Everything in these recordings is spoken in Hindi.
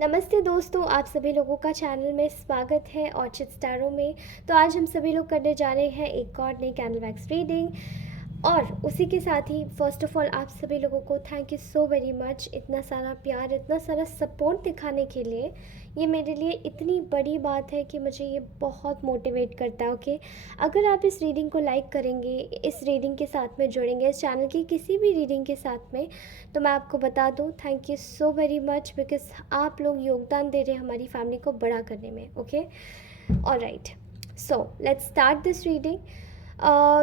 नमस्ते दोस्तों, आप सभी लोगों का चैनल में स्वागत है ऑर्चिड स्टारों में। तो आज हम सभी लोग करने जा रहे हैं एक और नई कैंडल वैक्स रीडिंग। और उसी के साथ ही फर्स्ट ऑफ ऑल आप सभी लोगों को thank you so very much, इतना सारा प्यार, इतना सारा सपोर्ट दिखाने के लिए। ये मेरे लिए इतनी बड़ी बात है कि मुझे ये बहुत मोटिवेट करता है। ओके, अगर आप इस रीडिंग को लाइक करेंगे, इस रीडिंग के साथ में जुड़ेंगे, इस चैनल की किसी भी रीडिंग के साथ में, तो मैं आपको बता दूँ thank you so very much, because आप लोग योगदान दे रहे हैं हमारी फैमिली को बड़ा करने में। Okay, alright, so let's start this reading.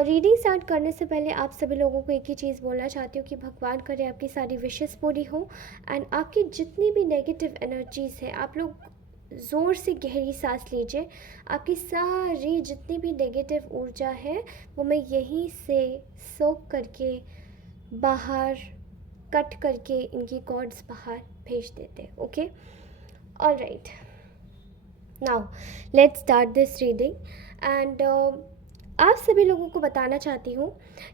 Reading start करने से पहले आप सभी लोगों को एक ही चीज़ बोलना चाहती हूँ कि भगवान करे आपकी सारी विशेस पूरी हो। एंड आपकी जितनी भी नेगेटिव एनर्जीज़ है, आप लोग ज़ोर से गहरी सांस लीजिए। आपकी सारी जितनी भी नेगेटिव ऊर्जा है वो मैं यहीं से सोख करके बाहर कट करके इनकी कॉर्ड्स बाहर भेज देते। Okay, alright, now let's start this reading. And आप सभी लोगों को बताना चाहती हूँ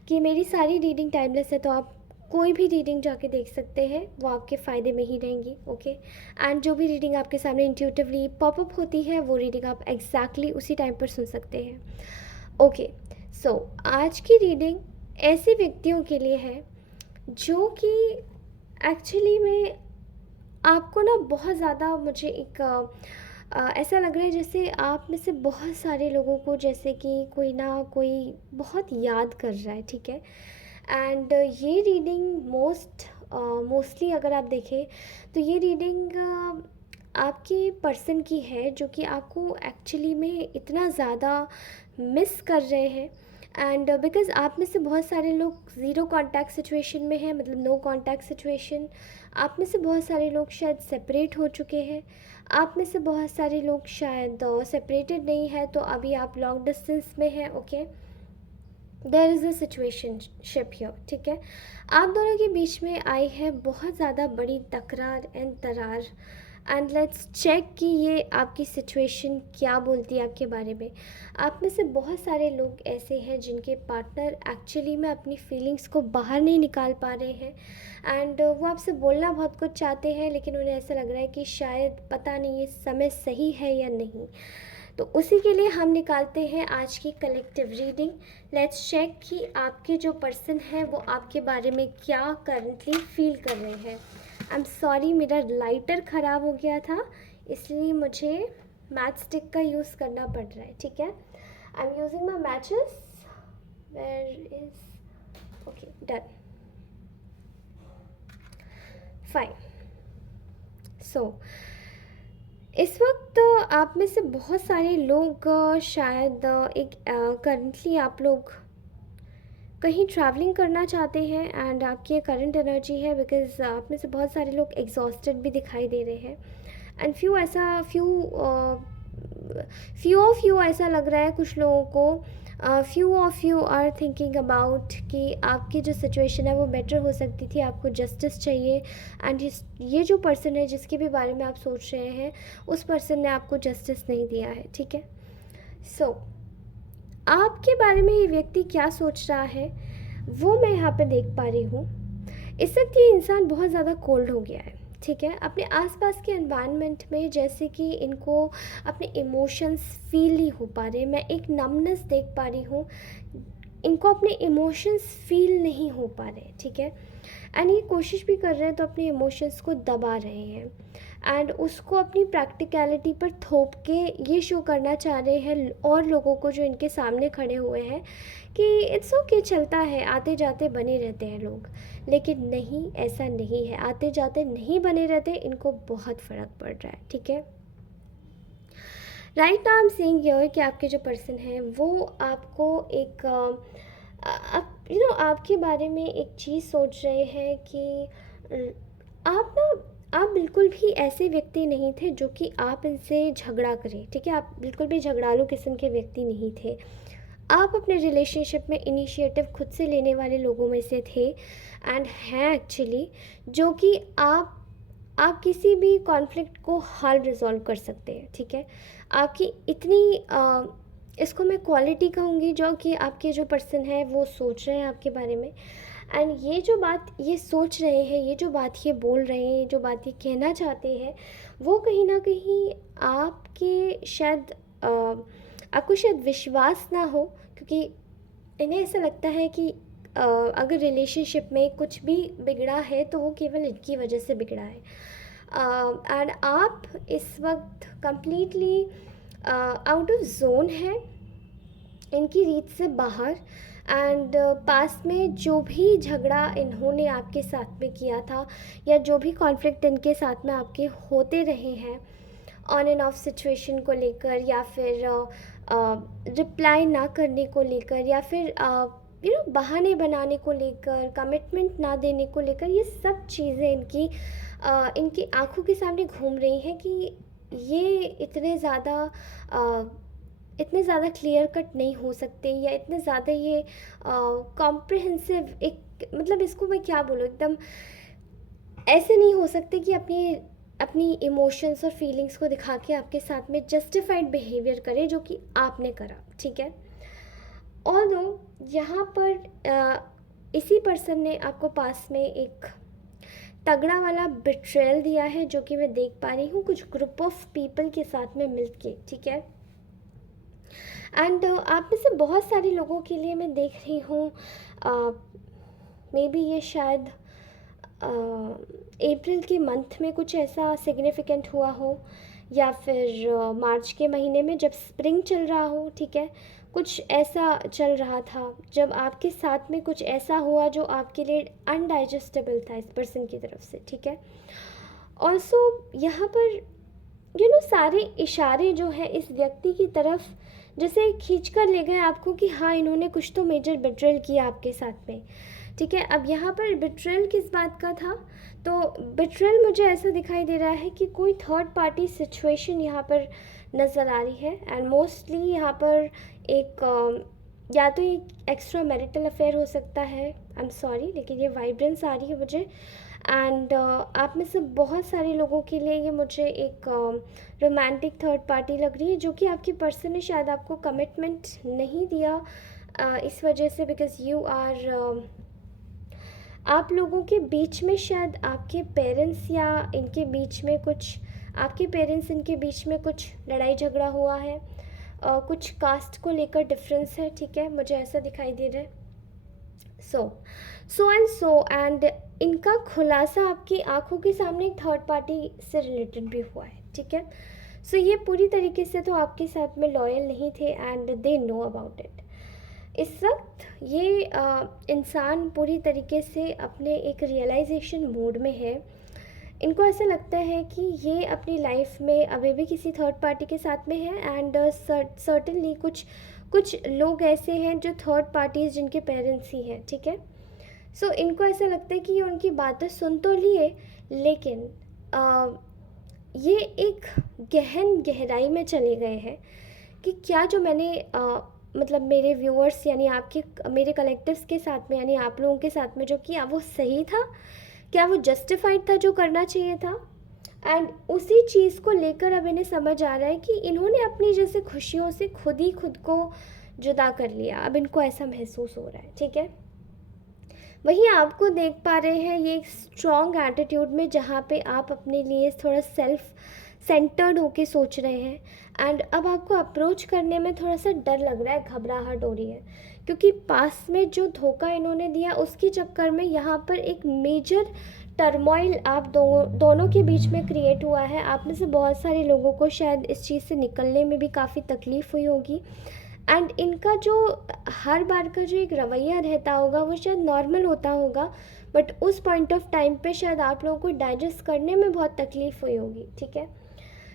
कि मेरी सारी रीडिंग टाइमलेस है, तो आप कोई भी रीडिंग जाके देख सकते हैं, वो आपके फ़ायदे में ही रहेंगी। ओके, एंड जो भी रीडिंग आपके सामने इंट्यूटिवली पॉपअप होती है वो रीडिंग आप एग्जैक्टली उसी टाइम पर सुन सकते हैं। ओके, सो आज की रीडिंग ऐसे व्यक्तियों के लिए है जो कि एक्चुअली में आपको ना बहुत ज़्यादा, मुझे एक ऐसा लग रहा है जैसे आप में से बहुत सारे लोगों को जैसे कि कोई ना कोई बहुत याद कर रहा है। ठीक है, एंड ये रीडिंग मोस्टली अगर आप देखें तो ये रीडिंग आपके पर्सन की है जो कि आपको एक्चुअली में इतना ज़्यादा मिस कर रहे हैं। एंड बिकॉज़ आप में से बहुत सारे लोग ज़ीरो कांटेक्ट सिचुएशन में हैं, मतलब नो कांटेक्ट सिचुएशन। आप में से बहुत सारे लोग शायद सेपरेट हो चुके हैं। आप में से बहुत सारे लोग शायद सेपरेटेड नहीं है, तो अभी आप लॉन्ग डिस्टेंस में हैं। Okay, there is a situationship here. ठीक है, आप दोनों के बीच में आई है बहुत ज़्यादा बड़ी तकरार एंड दरार। एंड लेट्स चेक कि ये आपकी सिचुएशन क्या बोलती है आपके बारे में। आप में से बहुत सारे लोग ऐसे हैं जिनके पार्टनर एक्चुअली में अपनी फीलिंग्स को बाहर नहीं निकाल पा रहे हैं। एंड वो आपसे बोलना बहुत कुछ चाहते हैं, लेकिन उन्हें ऐसा लग रहा है कि शायद पता नहीं ये समय सही है या नहीं। तो उसी के लिए हम निकालते हैं आज की कलेक्टिव रीडिंग। लेट्स चेक कि आपके जो पर्सन है वो आपके बारे में क्या करंटली फील कर रहे हैं। आई एम सॉरी, मेरा लाइटर ख़राब हो गया था, इसलिए मुझे मैच स्टिक का यूज़ करना पड़ रहा है। ठीक है, I am using my matches. Where is, okay, done, fine. So इस वक्त आप में से बहुत सारे लोग शायद एक करंटली आप लोग कहीं ट्रैवलिंग करना चाहते हैं। एंड आपकी ये करंट एनर्जी है, बिकॉज आप में से बहुत सारे लोग एग्जॉस्टेड भी दिखाई दे रहे हैं। एंड फ्यू ऑफ यू ऐसा लग रहा है कुछ लोगों को, few of you are thinking about कि आपकी जो सिचुएशन है वो बेटर हो सकती थी, आपको जस्टिस चाहिए। एंड ये जो पर्सन है जिसके भी बारे में आप सोच रहे हैं, उस पर्सन ने आपको जस्टिस नहीं दिया है। ठीक है, सो आपके बारे में ये व्यक्ति क्या सोच रहा है वो मैं यहाँ पे देख पा रही हूँ। इस वक्त ये इंसान बहुत ज़्यादा कोल्ड हो गया है। ठीक है, अपने आसपास के एनवायरनमेंट में जैसे कि इनको अपने इमोशंस फील नहीं हो पा रहे। मैं एक नमनेस देख पा रही हूँ, इनको अपने इमोशंस फील नहीं हो पा रहे। ठीक है, एंड ये कोशिश भी कर रहे हैं तो अपने इमोशंस को दबा रहे हैं एंड उसको अपनी प्रैक्टिकलिटी पर थोप के ये शो करना चाह रहे हैं और लोगों को जो इनके सामने खड़े हुए हैं कि इट्स ओके, चलता है, आते जाते बने रहते हैं लोग। लेकिन नहीं, ऐसा नहीं है, आते जाते नहीं बने रहते, इनको बहुत फ़र्क पड़ रहा है। ठीक है, right now I am saying here कि आपके जो पर्सन हैं वो आपको एक आप आपके बारे में एक चीज़ सोच रहे हैं कि आप ना, आप बिल्कुल भी ऐसे व्यक्ति नहीं थे जो कि आप इनसे झगड़ा करें। ठीक है, आप बिल्कुल भी झगड़ालू किस्म के व्यक्ति नहीं थे। आप अपने रिलेशनशिप में इनिशिएटिव खुद से लेने वाले लोगों में से थे एंड हैं एक्चुअली, जो कि आप किसी भी कॉन्फ्लिक्ट को हल रिजॉल्व कर सकते हैं। ठीक है, आपकी इतनी इसको मैं क्वालिटी कहूँगी जो कि आपके जो पर्सन है वो सोच रहे हैं आपके बारे में। एंड ये जो बात ये सोच रहे हैं, ये जो बात ये बोल रहे हैं, जो बात ये कहना चाहते हैं, वो कहीं ना कहीं आपके शायद आपको शायद विश्वास ना हो, क्योंकि इन्हें ऐसा लगता है कि अगर रिलेशनशिप में कुछ भी बिगड़ा है तो वो केवल इनकी वजह से बिगड़ा है। एंड आप इस वक्त कंप्लीटली आउट ऑफ जोन है, इनकी रीत से बाहर। एंड पास्ट में जो भी झगड़ा इन्होंने आपके साथ में किया था, या जो भी कॉन्फ्लिक्ट इनके साथ में आपके होते रहे हैं ऑन एंड ऑफ सिचुएशन को लेकर, या फिर रिप्लाई ना करने को लेकर, या फिर बहाने बनाने को लेकर, कमिटमेंट ना देने को लेकर, ये सब चीज़ें इनकी आंखों के सामने घूम रही हैं कि ये इतने ज़्यादा क्लियर कट नहीं हो सकते, या इतने ज़्यादा ये कॉम्प्रिहेंसिव, एक मतलब इसको मैं क्या बोलूँ, एकदम ऐसे नहीं हो सकते कि अपनी अपनी इमोशंस और फीलिंग्स को दिखा के आपके साथ में जस्टिफाइड बिहेवियर करे जो कि आपने करा, ठीक है। ऑल्दो यहाँ पर इसी पर्सन ने आपको पास में एक तगड़ा वाला बिट्रेयल दिया है, जो कि मैं देख पा रही हूँ कुछ ग्रुप ऑफ पीपल के साथ में मिलके, ठीक है। एंड आप में से बहुत सारे लोगों के लिए मैं देख रही हूँ, मे बी ये शायद अप्रैल के मंथ में कुछ ऐसा सिग्निफिकेंट हुआ हो, या फिर मार्च के महीने में जब स्प्रिंग चल रहा हो, ठीक है। कुछ ऐसा चल रहा था जब आपके साथ में कुछ ऐसा हुआ जो आपके लिए अनडाइजेस्टेबल था इस पर्सन की तरफ से, ठीक है। ऑल्सो यहाँ पर सारे इशारे जो हैं इस व्यक्ति की तरफ जैसे खींच कर ले गए आपको कि हाँ, इन्होंने कुछ तो मेजर बिट्रेल किया आपके साथ में, ठीक है। अब यहाँ पर बिट्रेल किस बात का था, तो बिट्रेल मुझे ऐसा दिखाई दे रहा है कि कोई थर्ड पार्टी सिचुएशन यहाँ पर नज़र आ रही है। एंड मोस्टली यहाँ पर एक या तो एक एक्स्ट्रा मैरिटल अफेयर हो सकता है, आई एम सॉरी, लेकिन ये वाइब्रेंस आ रही है मुझे। एंड आप में से बहुत सारे लोगों के लिए ये मुझे एक रोमांटिक थर्ड पार्टी लग रही है, जो कि आपकी पर्सन ने शायद आपको कमिटमेंट नहीं दिया इस वजह से, बिकॉज यू आर आप लोगों के बीच में शायद आपके पेरेंट्स या इनके बीच में कुछ आपके पेरेंट्स इनके बीच में कुछ लड़ाई झगड़ा हुआ है, कुछ कास्ट को लेकर डिफरेंस है, ठीक है, मुझे ऐसा दिखाई दे रहा है। सो एंड इनका खुलासा आपकी आंखों के सामने एक थर्ड पार्टी से रिलेटेड भी हुआ है, ठीक है। सो ये पूरी तरीके से तो आपके साथ में लॉयल नहीं थे, and they know about it. इस वक्त ये इंसान पूरी तरीके से अपने एक रियलाइजेशन मोड में है। इनको ऐसा लगता है कि ये अपनी लाइफ में अभी भी किसी थर्ड पार्टी के साथ में है, एंड सर्टनली कुछ लोग ऐसे हैं जो थर्ड पार्टीज जिनके पेरेंट्स ही हैं, ठीक है। सो इनको ऐसा लगता है कि ये उनकी बातें सुन तो लिए, लेकिन ये एक गहराई में चले गए हैं कि क्या जो मैंने मतलब मेरे व्यूअर्स यानी मेरे कलेक्टिव्स के साथ में, यानी आप लोगों के साथ में जो किया वो सही था, क्या वो जस्टिफाइड था जो करना चाहिए था। एंड उसी चीज़ को लेकर अब इन्हें समझ आ रहा है कि इन्होंने अपनी जैसे खुशियों से खुद को जुदा कर लिया, अब इनको ऐसा महसूस हो रहा है, ठीक है। वहीं आपको देख पा रहे हैं ये एक स्ट्रॉन्ग एटीट्यूड में, जहाँ पे आप अपने लिए थोड़ा सेल्फ सेंटर्ड होके सोच रहे हैं। एंड अब आपको अप्रोच करने में थोड़ा सा डर लग रहा है, घबराहट हो रही है, क्योंकि पास में जो धोखा इन्होंने दिया उसके चक्कर में यहाँ पर एक मेजर टर्मोइल आप दोनों के बीच में क्रिएट हुआ है। आप में से बहुत सारे लोगों को शायद इस चीज़ से निकलने में भी काफ़ी तकलीफ़ हुई होगी। एंड इनका जो हर बार का जो एक रवैया रहता होगा वो शायद नॉर्मल होता होगा, बट उस पॉइंट ऑफ टाइम पे शायद आप लोगों को डाइजेस्ट करने में बहुत तकलीफ़ हुई होगी, ठीक है।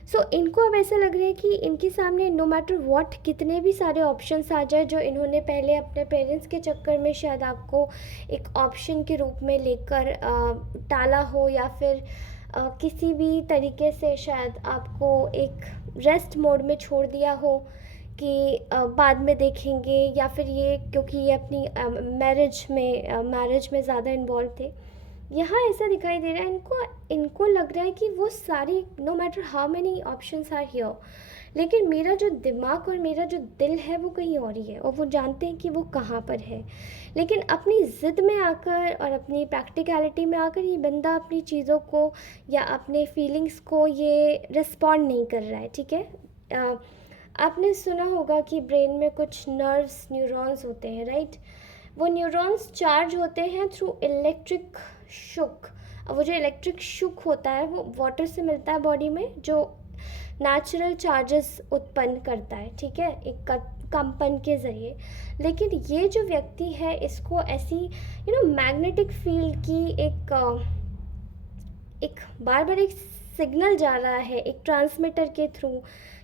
सो इनको अब ऐसा लग रहा है कि इनके सामने नो मैटर व्हाट कितने भी सारे ऑप्शंस आ जाए, जो इन्होंने पहले अपने पेरेंट्स के चक्कर में शायद आपको एक ऑप्शन के रूप में लेकर टाला हो, या फिर किसी भी तरीके से शायद आपको एक रेस्ट मोड में छोड़ दिया हो कि बाद में देखेंगे, या फिर ये क्योंकि ये अपनी मैरिज में ज़्यादा इन्वॉल्व थे। यहाँ ऐसा दिखाई दे रहा है इनको लग रहा है कि वो सारी no matter how many options are here, लेकिन मेरा जो दिमाग और मेरा जो दिल है वो कहीं और ही है, और वो जानते हैं कि वो कहाँ पर है। लेकिन अपनी ज़िद में आकर और अपनी प्रैक्टिकलिटी में आकर ये बंदा अपनी चीज़ों को या अपने फीलिंग्स को ये रिस्पॉन्ड नहीं कर रहा है, ठीक है। अ, आपने सुना होगा कि ब्रेन में कुछ नर्व्स, न्यूरॉन्स होते हैं, राइट। वो न्यूरॉन्स चार्ज होते हैं थ्रू इलेक्ट्रिक शुक। अब वो जो इलेक्ट्रिक शुक होता है वो वाटर से मिलता है बॉडी में, जो नेचुरल चार्जेस उत्पन्न करता है, ठीक है, एक कंपन के ज़रिए। लेकिन ये जो व्यक्ति है इसको ऐसी मैग्नेटिक फील्ड की एक बार बार एक सिग्नल जा रहा है एक ट्रांसमीटर के थ्रू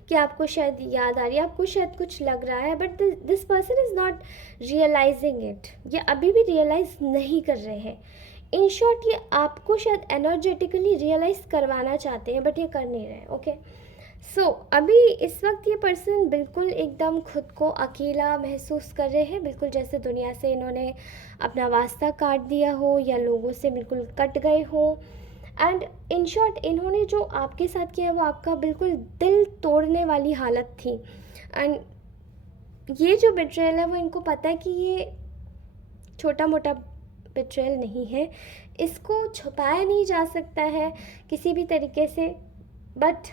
कि आपको शायद याद आ रही है, आपको शायद कुछ लग रहा है, but this person is not realising it. ये अभी भी रियलाइज़ नहीं कर रहे हैं। इन शॉर्ट ये आपको शायद एनर्जेटिकली रियलाइज़ करवाना चाहते हैं, बट ये कर नहीं रहे। ओके, सो अभी इस वक्त ये पर्सन बिल्कुल एकदम खुद को अकेला महसूस कर रहे हैं, बिल्कुल जैसे दुनिया से इन्होंने अपना वास्ता काट दिया हो या लोगों से बिल्कुल कट गए हो। एंड इन शॉर्ट इन्होंने जो आपके साथ किया वो आपका बिल्कुल दिल तोड़ने वाली हालत थी। एंड ये जो बिट्रेयल है वो इनको पता है कि ये छोटा मोटा बिट्रेयल नहीं है, इसको छुपाया नहीं जा सकता है किसी भी तरीके से। बट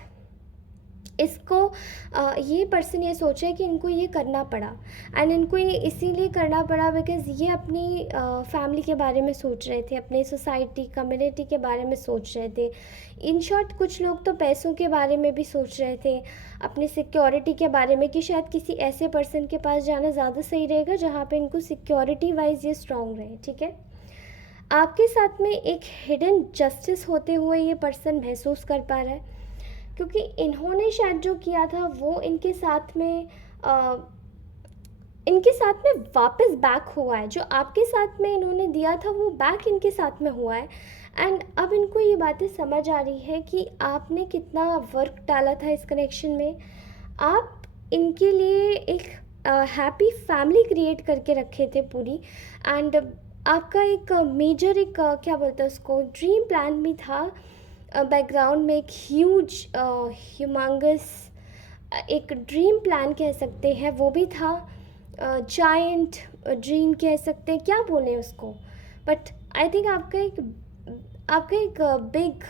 इसको ये पर्सन ये सोचा है कि इनको ये करना पड़ा, एंड इनको ये इसीलिए करना पड़ा बिकॉज़ ये अपनी फैमिली के बारे में सोच रहे थे, अपने सोसाइटी कम्युनिटी के बारे में सोच रहे थे। इन शॉर्ट कुछ लोग तो पैसों के बारे में भी सोच रहे थे, अपनी सिक्योरिटी के बारे में कि शायद किसी ऐसे पर्सन के पास जाना ज़्यादा सही रहेगा जहाँ पे इनको सिक्योरिटी वाइज ये स्ट्रॉन्ग रहे, ठीक है। आपके साथ में एक हिडन जस्टिस होते हुए ये पर्सन महसूस कर पा रहा है, क्योंकि इन्होंने शायद जो किया था वो इनके साथ में वापस बैक हुआ है। जो आपके साथ में इन्होंने दिया था वो बैक इनके साथ में हुआ है। एंड अब इनको ये बातें समझ आ रही है कि आपने कितना वर्क डाला था इस कनेक्शन में। आप इनके लिए एक हैप्पी फैमिली क्रिएट करके रखे थे पूरी। एंड आपका एक मेजर क्या बोलते हैं उसको, ड्रीम प्लान भी था। बैकग्राउंड में एक ह्यूज ह्यूमंगस एक ड्रीम प्लान कह सकते हैं वो भी था, जायंट ड्रीम कह सकते हैं, क्या बोलें उसको। बट आई थिंक आपका एक बिग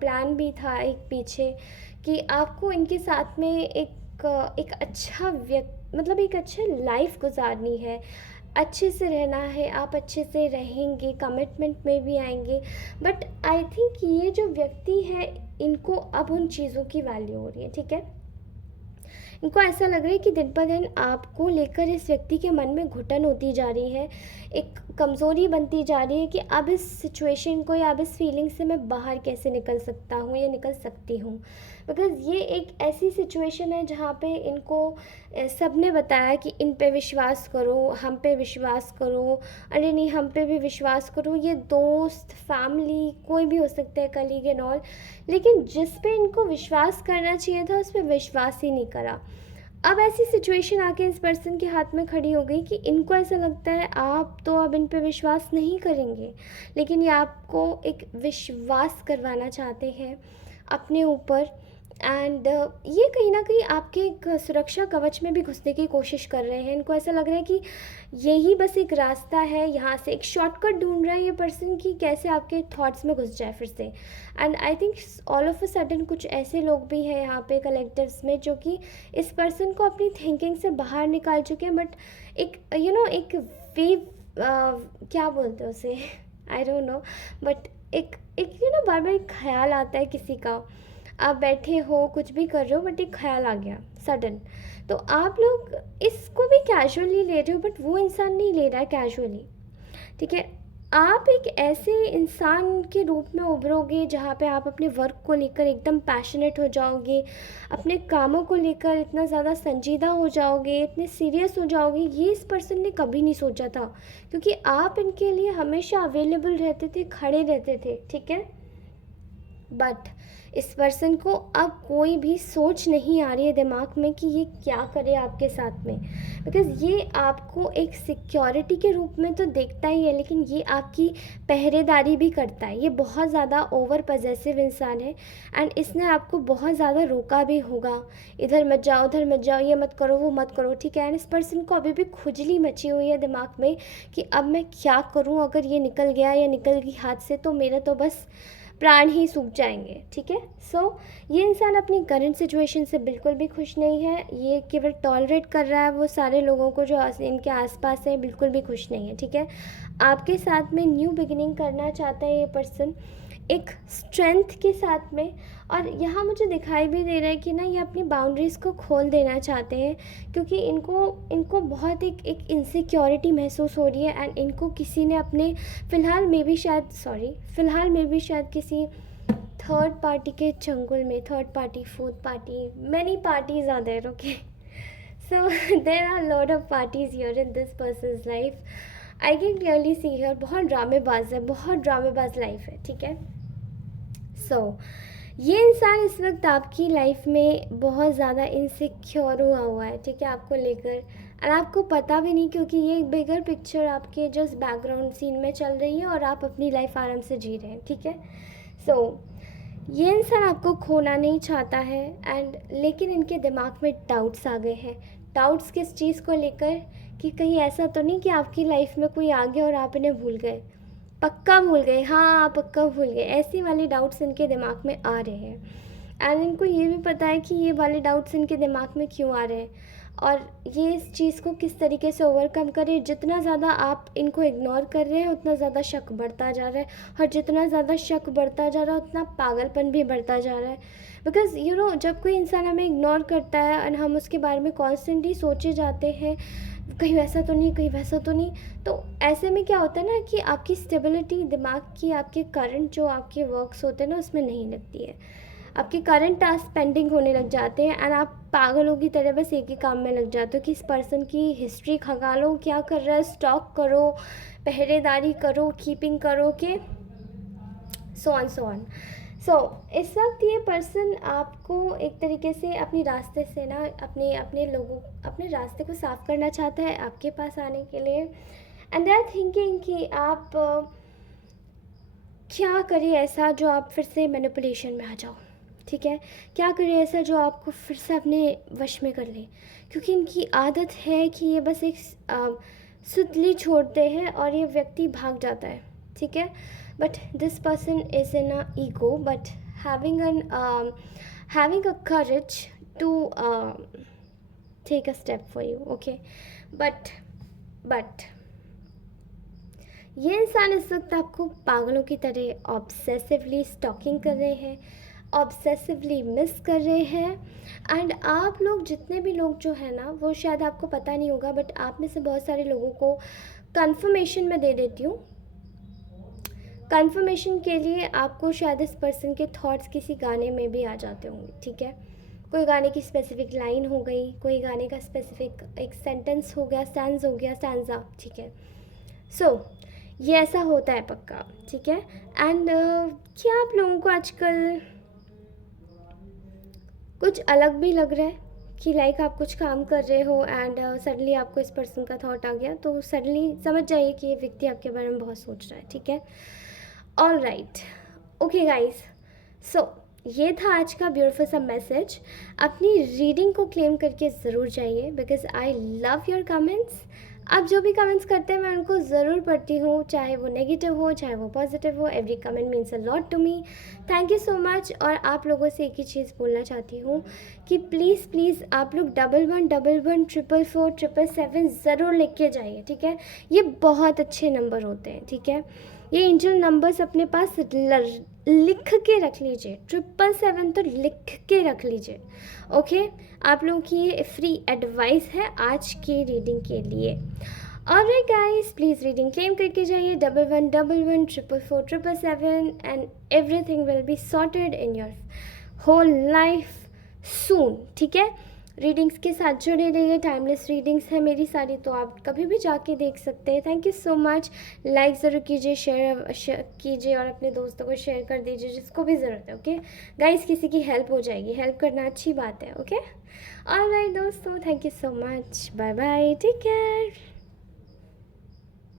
प्लान भी था एक पीछे, कि आपको इनके साथ में एक अच्छा मतलब एक अच्छे लाइफ गुजारनी है, अच्छे से रहना है, आप अच्छे से रहेंगे, कमिटमेंट में भी आएंगे। बट आई थिंक ये जो व्यक्ति है इनको अब उन चीज़ों की वैल्यू हो रही है, ठीक है। इनको ऐसा लग रहा है कि दिन पर दिन आपको लेकर इस व्यक्ति के मन में घुटन होती जा रही है, एक कमज़ोरी बनती जा रही है कि अब इस सिचुएशन को या अब इस फीलिंग से मैं बाहर कैसे निकल सकता हूँ या निकल सकती हूँ। बिकॉज़ ये एक ऐसी सिचुएशन है जहाँ पे इनको सब ने बताया कि इन पे विश्वास करो, हम पे विश्वास करो, अरे नहीं हम पे भी विश्वास करो, ये दोस्त, फैमिली, कोई भी हो सकता है, कलीग एंड ऑल। लेकिन जिस पे इनको विश्वास करना चाहिए था उस पर विश्वास ही नहीं करा। अब ऐसी सिचुएशन आके इस पर्सन के हाथ में खड़ी हो गई कि इनको ऐसा लगता है आप तो अब इन पे विश्वास नहीं करेंगे, लेकिन ये आपको एक विश्वास करवाना चाहते हैं अपने ऊपर। एंड ये कहीं ना कहीं आपके एक सुरक्षा कवच में भी घुसने की कोशिश कर रहे हैं। इनको ऐसा लग रहा है कि यही बस एक रास्ता है, यहाँ से एक शॉर्टकट ढूंढ रहा है ये पर्सन कि कैसे आपके थॉट्स में घुस जाए फिर से। And I think all of a sudden कुछ ऐसे लोग भी हैं यहाँ पे कलेक्टिव्स में जो कि इस पर्सन को अपनी थिंकिंग से बाहर निकाल चुके हैं। बट एक एक वेव क्या बोलते हैं उसे आई डोंट नो, बट एक एक बार बार एक ख्याल आता है किसी का, आप बैठे हो कुछ भी कर रहे हो बट एक ख्याल आ गया सडन, तो आप लोग इसको भी कैजुअली ले रहे हो बट वो इंसान नहीं ले रहा है कैजुअली, ठीक है। आप एक ऐसे इंसान के रूप में उभरोगे जहाँ पे आप अपने वर्क को लेकर एकदम पैशनेट हो जाओगे, अपने कामों को लेकर इतना ज़्यादा संजीदा हो जाओगे, इतने सीरियस हो जाओगे। ये इस पर्सन ने कभी नहीं सोचा था, क्योंकि आप इनके लिए हमेशा अवेलेबल रहते थे, खड़े रहते थे, ठीक है। बट इस पर्सन को अब कोई भी सोच नहीं आ रही है दिमाग में कि ये क्या करे आपके साथ में, बिकॉज़ ये आपको एक सिक्योरिटी के रूप में तो देखता ही है, लेकिन ये आपकी पहरेदारी भी करता है। ये बहुत ज़्यादा ओवर पॉसेसिव इंसान है एंड इसने आपको बहुत ज़्यादा रोका भी होगा, इधर मत जाओ, उधर मत जाओ, ये मत करो, वो मत करो, ठीक है। एंड इस पर्सन को अभी भी खुजली मची हुई है दिमाग में कि अब मैं क्या करूं, अगर ये निकल गया या निकल गई हाथ से तो मेरे तो बस प्राण ही सूख जाएंगे, ठीक है। सो ये इंसान अपनी करंट सिचुएशन से बिल्कुल भी खुश नहीं है, ये केवल टॉलरेट कर रहा है वो सारे लोगों को जो इनके आसपास हैं, बिल्कुल भी खुश नहीं है, ठीक है। आपके साथ में न्यू बिगिनिंग करना चाहता है ये पर्सन एक स्ट्रेंथ के साथ में, और यहाँ मुझे दिखाई भी दे रहा है कि ना ये अपनी बाउंड्रीज़ को खोल देना चाहते हैं, क्योंकि इनको इनको बहुत एक इनसिक्योरिटी महसूस हो रही है एंड इनको किसी ने अपने फ़िलहाल में भी शायद किसी थर्ड पार्टी के चंगुल में, third party, fourth party, many parties are there, okay. So there are lot of parties here in this person's life. I can clearly see here बहुत ड्रामेबाज है, बहुत ड्रामेबाज लाइफ है, ठीक है। सो ये इंसान इस वक्त आपकी लाइफ में बहुत ज़्यादा इनसिक्योर हुआ है, ठीक है, आपको लेकर, और आपको पता भी नहीं, क्योंकि ये बिगर पिक्चर आपके जस्ट बैकग्राउंड सीन में चल रही है और आप अपनी लाइफ आराम से जी रहे हैं, ठीक है। सो ये इंसान आपको खोना नहीं चाहता है एंड लेकिन इनके दिमाग में डाउट्स आ गए हैं। डाउट्स किस चीज़ को लेकर, कि कहीं ऐसा तो नहीं कि आपकी लाइफ में कोई आ गया और आप इन्हें भूल गए, पक्का भूल गए, हाँ पक्का भूल गए, ऐसी वाले डाउट्स इनके दिमाग में आ रहे हैं। एंड इनको ये भी पता है कि ये वाले डाउट्स इनके दिमाग में क्यों आ रहे हैं और ये इस चीज़ को किस तरीके से ओवरकम करें। जितना ज़्यादा आप इनको इग्नोर कर रहे हैं उतना ज़्यादा शक बढ़ता जा रहा है, और जितना ज़्यादा शक बढ़ता जा रहा है उतना पागलपन भी बढ़ता जा रहा है। बिकॉज़ यू नो जब कोई इंसान हमें इग्नोर करता है और हम उसके बारे में कॉन्स्टेंटली सोचे जाते हैं, कहीं वैसा तो नहीं, कहीं वैसा तो नहीं, तो ऐसे में क्या होता है ना कि आपकी स्टेबिलिटी दिमाग की, आपके करंट जो आपके वर्क्स होते हैं ना उसमें नहीं लगती है, आपके करंट टास्क पेंडिंग होने लग जाते हैं एंड आप पागलों की तरह बस एक ही काम में लग जाते हो कि इस पर्सन की हिस्ट्री खंगालो, क्या कर रहा है, स्टॉक करो, पहरेदारी करो, कीपिंग करो, के सो ऑन। सो इस वक्त ये पर्सन आपको एक तरीके से अपने रास्ते से ना अपने रास्ते को साफ़ करना चाहता है आपके पास आने के लिए। एंड दे आर थिंकिंग कि आप क्या करें ऐसा जो आप फिर से मैनिपुलेशन में आ जाओ, ठीक है, क्या करें ऐसा जो आपको फिर से अपने वश में कर ले, क्योंकि इनकी आदत है कि ये बस एक सुतली छोड़ते हैं और ये व्यक्ति भाग जाता है, ठीक है। But this person is in a ego, but having a courage to take a step for you, okay. But ये इंसान इस वक्त आपको पागलों की तरह ऑब्सेसिवली स्टॉकिंग कर रहे हैं, ऑब्सेसिवली मिस कर रहे हैं। एंड आप लोग जितने भी लोग जो है ना, वो शायद आपको पता नहीं होगा, बट आप में से बहुत सारे लोगों को कंफर्मेशन में दे देती हूँ। कंफर्मेशन के लिए आपको शायद इस पर्सन के थॉट्स किसी गाने में भी आ जाते होंगे, ठीक है, कोई गाने की स्पेसिफिक लाइन हो गई, कोई गाने का स्पेसिफिक एक सेंटेंस हो गया, स्टैंज हो गया, स्टैंजा, ठीक है। सो ये ऐसा होता है पक्का, ठीक है। एंड क्या आप लोगों को आजकल कुछ अलग भी लग रहा है कि लाइक आप कुछ काम कर रहे हो एंड सडनली आपको इस पर्सन का थॉट आ गया, तो सडनली समझ जाइए कि ये व्यक्ति आपके बारे में बहुत सोच रहा है, ठीक है। ऑल राइट, ओके गाइज, सो ये था आज का ब्यूटीफुल सा मैसेज। अपनी रीडिंग को क्लेम करके ज़रूर जाइए, because I love your comments. आप जो भी कमेंट्स करते हैं मैं उनको ज़रूर पढ़ती हूँ, चाहे वो नेगेटिव हो चाहे वो पॉजिटिव हो, every comment means a lot to me. Thank you so much. और आप लोगों से एक ही चीज़ बोलना चाहती हूँ कि प्लीज़ आप लोग 1111 444 777 ज़रूर लिख के जाइए, ठीक है। ये बहुत अच्छे नंबर होते हैं, ठीक है। ये एंजल नंबर्स अपने पास लिख के रख लीजिए, 777 तो लिख के रख लीजिए, ओके। आप लोगों की ये फ्री एडवाइस है आज की रीडिंग के लिए। Alright guys, please reading claim करके जाइए 1111 444 777 and everything will be sorted in your whole life soon, ठीक है। रीडिंग्स के साथ जुड़े रहिए। टाइमलेस रीडिंग्स है मेरी सारी, तो आप कभी भी जाके देख सकते हैं। Thank you so much. Like ज़रूर कीजिए, शेयर कीजिए और अपने दोस्तों को शेयर कर दीजिए जिसको भी ज़रूरत है। ओके गाइस, किसी की हेल्प हो जाएगी, हेल्प करना अच्छी बात है। ओके ऑलराइट दोस्तों, thank you so much, bye bye, take care.